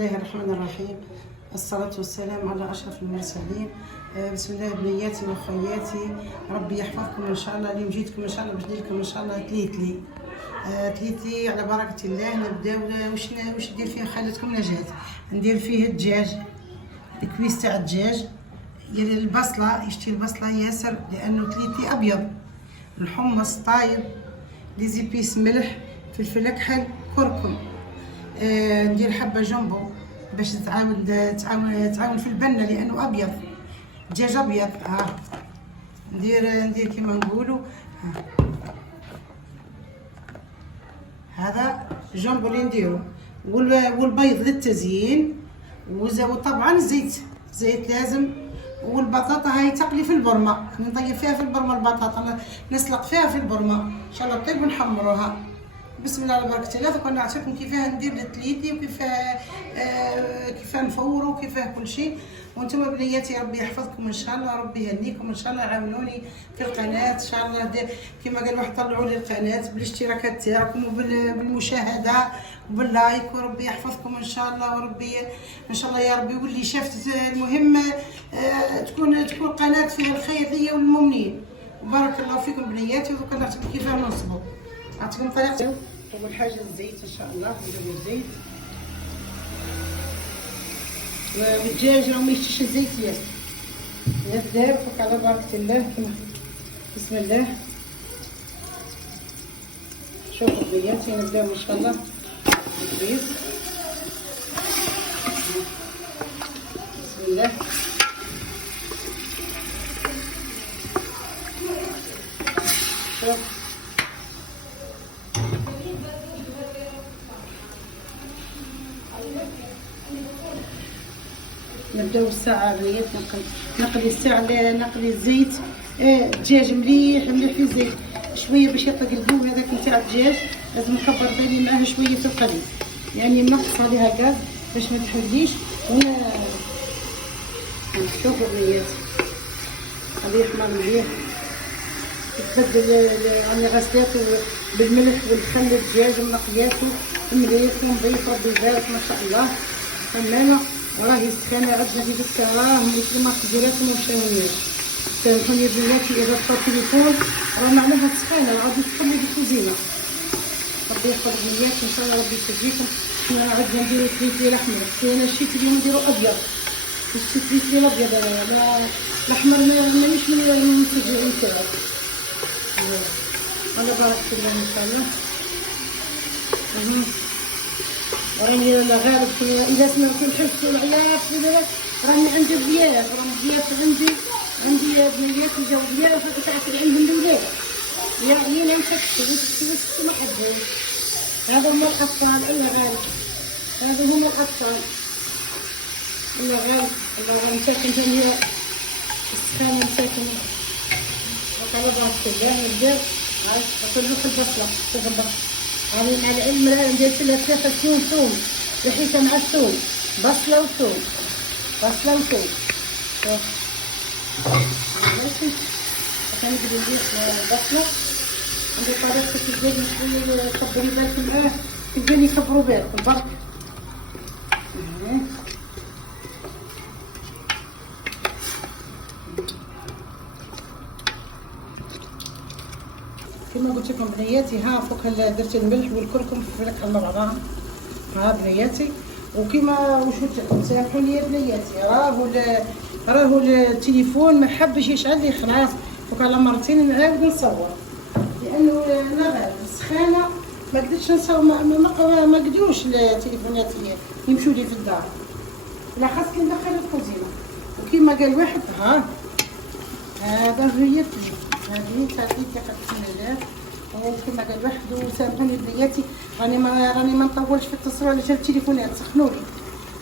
الله الرحمن الرحيم. الصلاة والسلام على أشرف المرسلين. بسم الله بنياتي وخوياتي، ربي يحفظكم إن شاء الله. اليوم جيتكم إن شاء الله باش نديرلكم إن شاء الله تليتلي على بركة الله. نبداو واش ندير فيه خالتكم نجاة. ندير فيه الدجاج، الكويس تاع الدجاج، البصلة، يشتي البصلة ياسر لأنه تليتلي أبيض، الحمص طايب، لي زيبيس ملح، فلفل أكحل، كركم. ندير حبة جنبو باش تعاون في البنة لأنه أبيض، دجاج أبيض. ندير كيما نقولوا هذا جنبو اللي نديرو، والبيض للتزيين، وطبعا زيت لازم. والبطاطا هاي تقلي في البرمة، نطيب فيها في البرمة البطاطا، نسلق فيها في البرمة ان شاء الله طيب ونحمروها. بسم الله على بركة الله. دوكا نعطيكم كيفاه ندير التليتي وكيفاه نفورو وكيفاه كل شيء. وانتم بنياتي ربي يحفظكم ان شاء الله، ربي يهنيكم ان شاء الله. عاونوني في القناه ان شاء الله، كما قال واحد طلعوا لي القناه بالاشتراكات تاعكم وبالمشاهده وباللايك، وربي يحفظكم ان شاء الله. وربي ان شاء الله يا ربي واللي شافت المهم تكون قناه فيها الخير ليا والمؤمنين. وبارك الله فيكم بنياتي. ودوكا نعطيكم كيفاه نصبوا، نعطيكم طريقه. اول حاجه الزيت ان شاء الله، نديروا الزيت، والدجاج راه ما يشتيش الزيت ياسر. نبدا فوق على بركه الله كما بسم الله. شوفوا بنياتي نبداو ان شاء الله بالبيض. بسم الله. شوف نبداو الساعه بنيات نقلي الساعه، نقلي الزيت. الدجاج مليح في الزيت شويه باش يطلق البو هذاك نتاع الدجاج. لازم نكبر بالي معاه شويه في القلي، يعني نقص عليها غاز باش ما تحرقليش. شوفوا بنيات هذه يحمر مليح، تبدل يعني غسلاته بالملح والخل، الدجاج منقياته مليح ونظيف ربي يبارك ما شاء الله. فنانه وراهي السخانه عندنا في ديك مثل تجيراتهم ومشاويات. تليفون يا بناتي اذا طفى التليفون راه معناها سخانه غادي تدخل لي بالكوزينه. ربي يحفظ بنياتي ان شاء الله، ربي يسجيكم. حنا عندنا نديرو تليتلي الاحمر، انا شتيت اليوم نديرو ابيض، شتيت تليتلي الابيض. الاحمر مانيش من المنتجين تاعو. على بركه الله ان شاء الله. راني انا غالب اذا سمعتوا الحفظ والعياط راني عندي ضياف، عندي بنيات جاو ضياف تعرف عندهم الولاد يعني انا مشيت ما حدهم. هذا هما الاطفال الا غالب، هذا هما الاطفال الا غالب. الله مساكن جميع السخان مساكن. وقال بركة الله نبداو نطلعو في البصلة تغبر. هذه مع العلم راه درت لها 3 سنون ثوم، ريحتها مع الثوم، بصله وثوم، بصله وثوم. ماشي عشان نقدر ندير البصله. عندي طريقه تلقاني شويه كبري بالك معاه، تلقاني كبروا بالكم برك. كما قلت لكم بنياتي فوق درت الملح والكركم في الفلك مع بعضها. بنياتي وكما واش قلت لكم سامحوني يا بنياتي، راهو التليفون ما حبش يشعل لي، خلاص فوق على مرتين نعاود نصور لانه انا غالب السخانه ما قدرتش نصور. ما قدروش التليفونات يمشوا لي في الدار، لا خاصك ندخل الكوزينه. وكما قال واحد هذا هي هذه تعطيك كتسمى. وكما قال واحد وسامحوني بنياتي راني ما نطولش في التصوير على التليفونات سخنوا لي.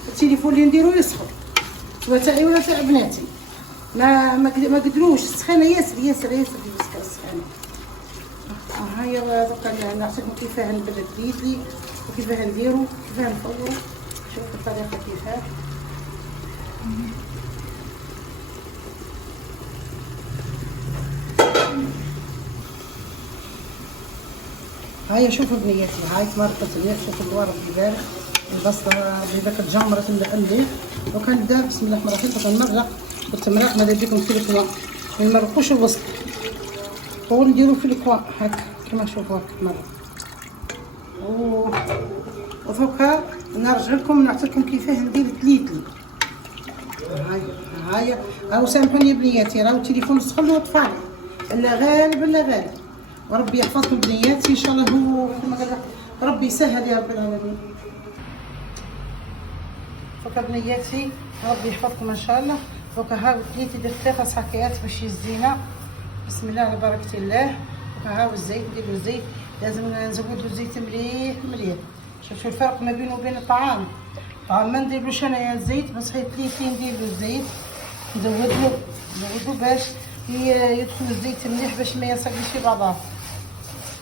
التليفون اللي نديرو يسخن سواء تاعي ولا تاع بناتي، ما قدروش السخانه ياسر في مسكر السخانه. هيا دوكا نعطيكم كيفاه نبدا التليتلي وكيفاه نديرو كيفاه نفورو. شوفوا الطريقه كيفاه. هيا شوفوا بنياتي، هاي تبارك الله، شوفوا الورد يبارك. البصله بذاك تجمرت من عندي وكنبدا بسم الله الرحمن الرحيم. كنمرق بالتمريق ماذا بكم في الكوا، ما نمرقوش الوسط، هو نديرو في الكوا هكا كما تشوفوا هكا مرق. وفوقها نرجع لكم نعطي لكم كيفاه ندير التليتلي. هاي راهو سامحوني بنياتي، راهو التليفون سخن وطفى لا غالب لا غالب. وربي يحفظكم بنياتي ان شاء الله، هو كما قال ربي يسهل يا رب العالمين. فوق بنياتي ربي يحفظكم ان شاء الله. فوق هاو كليتي درت 3 صاكيات باش الزينه. بسم الله على بركه الله. هاو الزيت، نديرو الزيت لازم نزودو الزيت مليح مليح. شوفوا الفرق ما بينه وبين الطعام. الطعام ما نديرلوش انايا الزيت، بس هي كليتي نديرلو الزيت، نزودو باش يدخل الزيت مليح باش ما يصقلش في بعضها.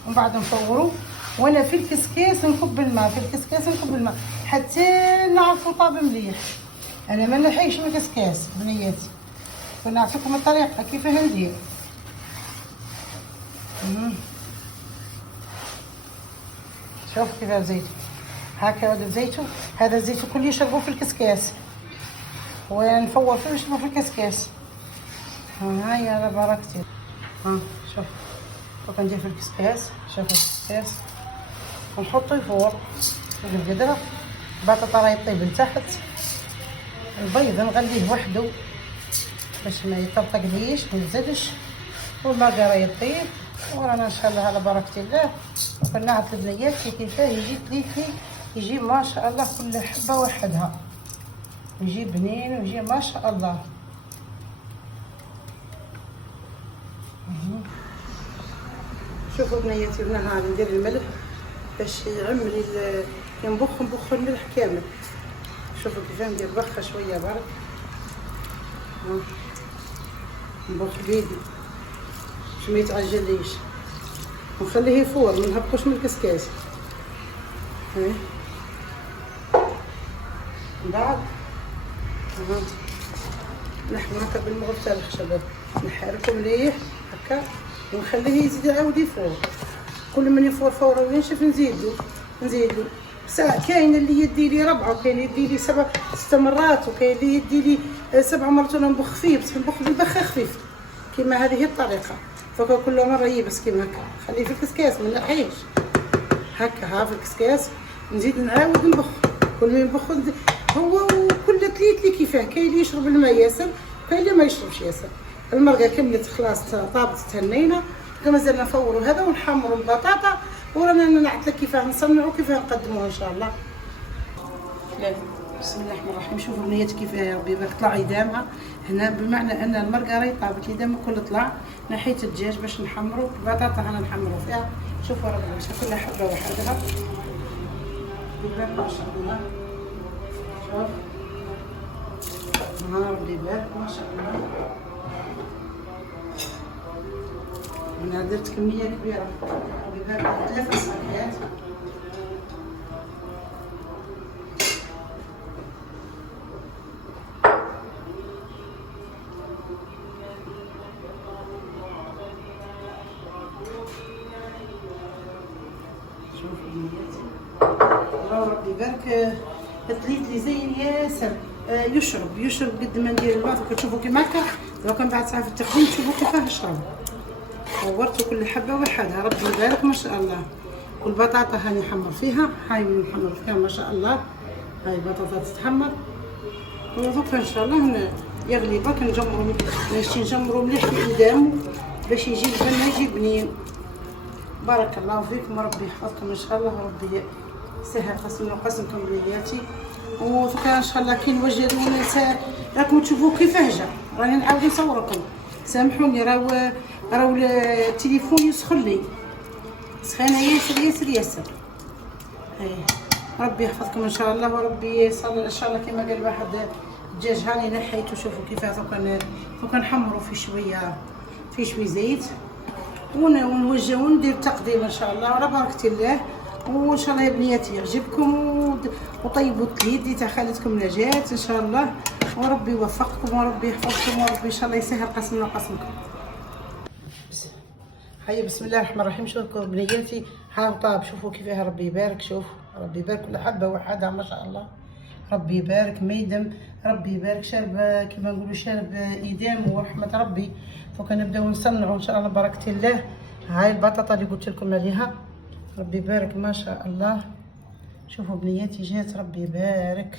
ومن بعد نفورو. وانا في الكسكاس نكب الماء، في الكسكاس نكب الماء حتى نعرفو طاب مليح. انا ما نحيش من الكسكاس بنياتي، فنعطيكم الطريقه كيفاه ندير. شوف كيفاه زيتو هكا، هذا زيتو، هذا الزيتو كل يشربوه في الكسكاس، ونفور فيه ونشربوه في الكسكاس. هاي على بركتي. شوف وكندير في الكسكاس، شوفوا الكسكاس ونحطو يفور فوق القدره. البطاطا راهي طيب لتحت، البيض نغليه وحده باش ما يطرطقليش ما يزيدش، والمرقه راهي طيب. ورانا ان شاء الله على بركه الله. وكنعرف البنيات كيفاه يجي تليتلي، يجي ما شاء الله كل حبه وحدها، يجي بنين ويجي ما شاء الله. شوفوا بنياتي هنا ندير الملح باش يعملي كي نبخ الملح كامل. شوفوا كيفاه ندير بخه شويه برك، نبخ بيدي باش ما يتعجليش، ونخليه يفور ما نهبطوش من الكسكاس. من بعد نحمو هكا بالمغرفه الخشبه، نحركو مليح هكا ونخليه يزيد يعاود يفور. كل من يفور فورا وينشف نزيدو ساعة. كاين اللي يدي لي 4 وكاين يدي لي 6 مرات، وكاين اللي يدي لي 7 مرات وانا نبخ فيه، بس نبخ بالبخه خفيف كيما هذه الطريقه. فكل مره يبس كيما هكا، خليه في الكسكاس ما نحيش هكا. ها في الكسكاس نزيد نعاود نبخ، كل ما نبخ هو وكل تليتلي كيفاه. كاين اللي يشرب الماء ياسر، كاين اللي ما يشربش ياسر. المرقه كملت خلاص طابت تهنينا، مازال نفوروا هذا ونحمروا البطاطا. ورانا نعطلك كيفاه نصنعوا كيفاه نقدموها ان شاء الله. بسم الله الرحمن الرحيم. شوفوا البنيات كيفاه يا ربي باك طلع يدامها هنا، بمعنى ان المرقه راهي طابت يدامها كل طلع. نحيت الدجاج باش نحمروا البطاطا، هنا نحمروا فيها. شوفوا ربي شوفوا كل حبه وحدها يبارك ما شاء الله. شوف ربي يبارك ما شاء الله. انا درت كميه كبيره، درت 3 صاكيات. شوفوا بنياتي الله ربي يبارك. التليتلي زين ياسر، يشرب قد ما ندير الماء. كتشوفوا كيما هكا لو كان بعد ساعه في التقديم تشوفوا كيفاه يشرب. صورتوا كل حبه وحدها ربي يبارك ما شاء الله. والبطاطا هاني نحمر فيها، هاي نحمر فيها ما شاء الله. هاي البطاطا تتحمر ودوكا ان شاء الله يغلي برك نجمرو مليح في قدامه باش يجي البن يجي بنين. بارك الله فيكم وربي يحفظكم ان شاء الله، وربي يسهل قسمنا وقسمكم بنياتي. وفكا ان شاء الله كي نوجدوا راكم تشوفوا كيفاه جا. راني نعاود نصوركم، سامحوني راهو التليفون يسخن لي سخانه ياسر ياسر. ربي يحفظكم ان شاء الله، وربي يصل ان شاء الله كما قال واحد الدجاج هاني نحيته. شوفوا كيفاه دوكا نحمروا في شويه زيت ونوجه وندير تقديم ان شاء الله على بركه الله. وان شاء الله يا بنياتي يعجبكم وطيبوا التليدي تاع خالتكم نجاة ان شاء الله. وربي يوفقكم وربي يحفظكم وربي ان شاء الله يسهل قسمنا وقسمكم. هيا بسم الله الرحمن الرحيم. شوفوا بنياتي ها طاب، شوفوا كيفاه ربي يبارك. شوفوا ربي يبارك كل حبه وحدها ما شاء الله. ربي يبارك ما يدم، ربي يبارك شارب كيما نقولوا شارب ايدام ورحمه ربي. دوكا نبداو نصنعوا ان شاء الله بركه الله. هاي البطاطا اللي قلت لكم عليها، ربي يبارك ما شاء الله. شوفوا بنياتي جات، ربي يبارك.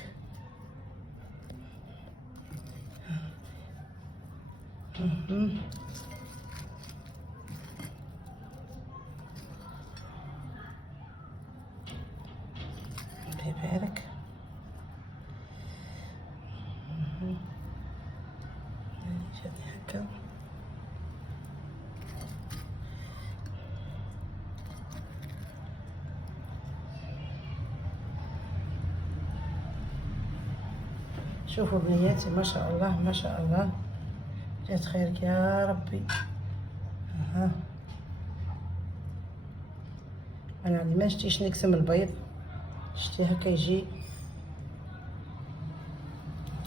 ربي يبارك. جاتني هكا. شوفوا بنياتي ما شاء الله ما شاء الله، جات خيرك يا ربي. انا اللي ما شتيش نقسم البيض، شتي هكا يجي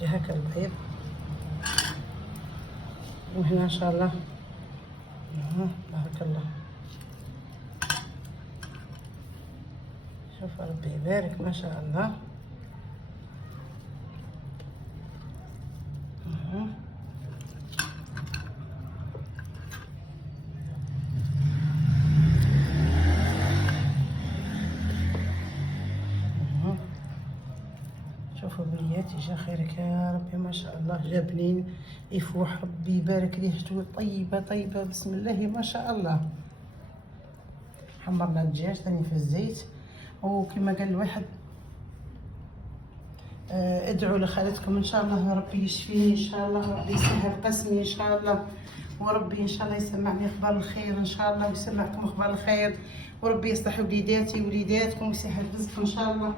هكا البيض، وهنا ان شاء الله. بارك الله. شوف ربي يبارك ما شاء الله. شوفوا بنياتي جا خيرك يا ربي ما شاء الله. جا بنين يفوح، ربي يبارك ريحته طيبه طيبه بسم الله ما شاء الله. حمرنا الدجاج ثاني في الزيت، وكما قال الواحد ادعوا لخالتكم ان شاء الله ربي يشفيني ان شاء الله، ربي يسهل قسمي ان شاء الله، وربي ان شاء الله يسمعني اخبار الخير ان شاء الله، ويسمعكم اخبار الخير، وربي يصلح وليداتي وليداتكم ويسهل رزقكم ان شاء الله.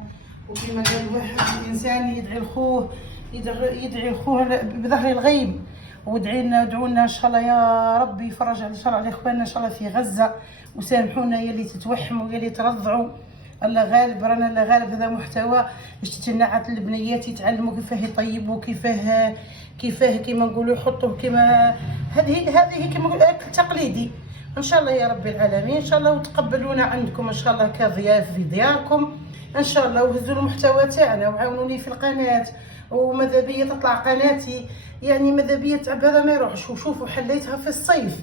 وكما قال الواحد الانسان يدعي لخوه، يدعي لخوه بظهر الغيب، ودعينا ادعونا ان شاء الله يا ربي يفرج ان شاء الله على اخواننا ان شاء الله في غزه، وسامحونا يا اللي تتوحموا يا اللي ترضعوا. الله غالب، رانا الله غالب. هذا محتوى باش تتنعت البنيات يتعلموا كيفاه يطيبوا، كيفاه كيما نقولوا يحطوا كيما هذه كيما نقولوا اكل تقليدي ان شاء الله يا رب العالمين. ان شاء الله وتقبلونا عندكم ان شاء الله كضياف في دياركم ان شاء الله، وهزوا المحتوى تاعنا وعاونوني في القناه، وماذا بيا تطلع قناتي يعني ماذا بيا تعب هذا ما يروحش. وشوفوا حليتها في الصيف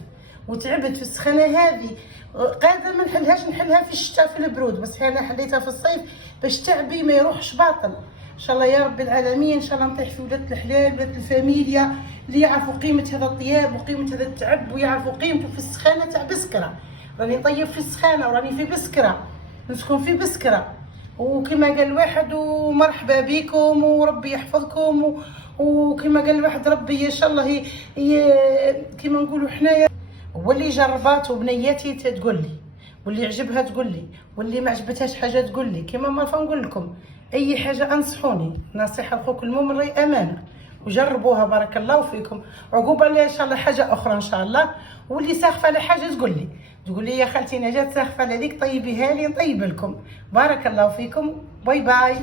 وتعبت في السخانه هذه، قادره ما نحلها في الشتاء في البرود، بس انا حليتها في الصيف باش تعبي ما يروحش باطل ان شاء الله يا رب العالمين. ان شاء الله نطيح في ولاد الحلال ولاد الفاميليا اللي يعرفوا قيمه هذا الطياب وقيمه هذا التعب، ويعرفوا قيمته في السخانه تاع بسكره. راني نطيب في السخانه وراني في بسكره، نسكن في بسكره، وكما قال الواحد ومرحبا بكم وربي يحفظكم. وكما قال الواحد ربي ان شاء الله كما نقولوا حنايا، واللي جربات وبنياتي تقول لي، واللي عجبها تقول لي، واللي ما عجبتهاش حاجه تقول لي. كما ما نقول لكم اي حاجه انصحوني، نصيحه اخوك الممري امانه، وجربوها بارك الله فيكم. عقوبه ان شاء الله حاجه اخرى ان شاء الله. واللي ساخفه على حاجه تقول لي يا خالتي نجاة ساخفه على ذيك طيبيها لي نطيب لكم. بارك الله فيكم، باي باي.